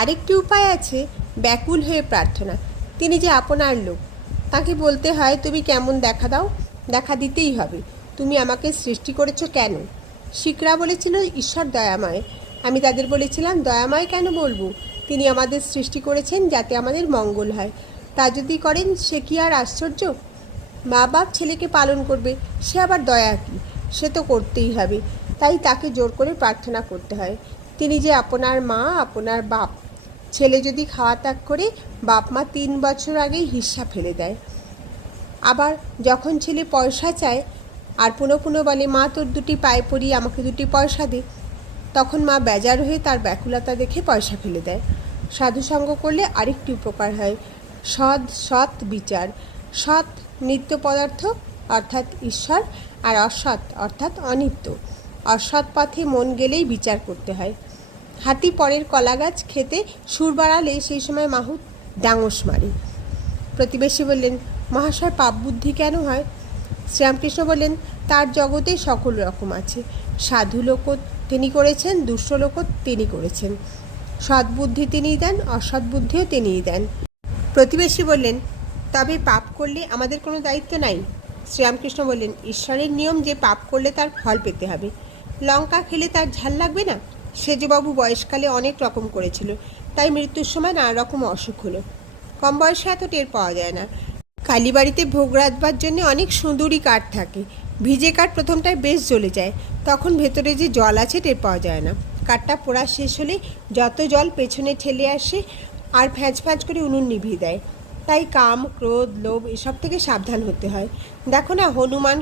আরেকটি উপায় আছে, ব্যাকুল হয়ে প্রার্থনা। তিনি যে আপনার লোক, তাকে বলতে হয়, তুমি কেমন দেখা দাও, দেখা দিতেই হবে। তুমি আমাকে সৃষ্টি করেছ কেন? শিখরা বলেছিল ঈশ্বর দয়াময়। আমি তাদের বলেছিলাম, দয়াময় কেন বলবো? তিনি আমাদের সৃষ্টি করেছেন যাতে আমাদের মঙ্গল হয়। তা যদি করেন সে কি আর আশ্চর্য? মা বাপ ছেলেকে পালন করবে, সে আবার দয়া কী? সে তো করতেই হবে। তাই তাকে জোর করে প্রার্থনা করতে হয়। তিনি যে আপনার মা, আপনার বাপ। ছেলে যদি খাওয়া ত্যাগ করে, বাপ মা 3 বছর আগেই হিস্সা ফেলে দেয়। আবার যখন ছেলে পয়সা চায় আর পুনঃ পুনঃ বলে, মা তোর 2টি পায়ে পড়ি, আমাকে 2টি পয়সা দে, তখন মা বেজার হয়ে তার ব্যাকুলতা দেখে পয়সা ফেলে দেয়। সাধুসঙ্গ করলে আরেকটি উপকার হয়, সৎ বিচার। সৎ নিত্য পদার্থ অর্থাৎ ঈশ্বর, আর অসৎ অর্থাৎ অনিত্য। অসৎ পথে মন গেলেই বিচার করতে হয়। হাতি পরের কলা গাছ খেতে সুর বাড়ালে সেই সময় মাহুত ডাঙস মারে। প্রতিবেশী বললেন, মহাশয়, পাপ বুদ্ধি কেন হয়? শ্রীরামকৃষ্ণ বললেন, তার জগতে সকল রকম আছে। সাধু লোকও তিনি করেছেন, দুষ্ট লোকও তিনি করেছেন। সদ্বুদ্ধি তিনিই দেন, অসৎ বুদ্ধিও তিনিই দেন। প্রতিবেশী বললেন, তবে পাপ করলে আমাদের কোনো দায়িত্ব নাই? শ্রীরামকৃষ্ণ বললেন, ঈশ্বরের নিয়ম যে পাপ করলে তার ফল পেতে হবে। লঙ্কা খেলে তার ঝাল লাগবে না? সেজবাবু বয়সকালে অনেক রকম করেছিল, তাই মৃত্যুর সময় নানা রকম অসুখ হলো। কম বয়সে এত টের পাওয়া যায় না। কালীবাড়িতে ভোগ রাঁধবার জন্য অনেক সুন্দরী কাঠ থাকে। ভিজে কাঠ প্রথমটায় বেশ জ্বলে যায়, তখন ভেতরে যে জল আছে টের পাওয়া যায় না। কাঠটা পোড়া শেষ হলে যত জল পেছনে ঠেলে আসে আর ফ্যাঁচ ফ্যাঁচ করে উনুন নিভিয়ে দেয়। তাই কাম, ক্রোধ, লোভ এসব থেকে সাবধান হতে হয়। দেখো না, হনুমান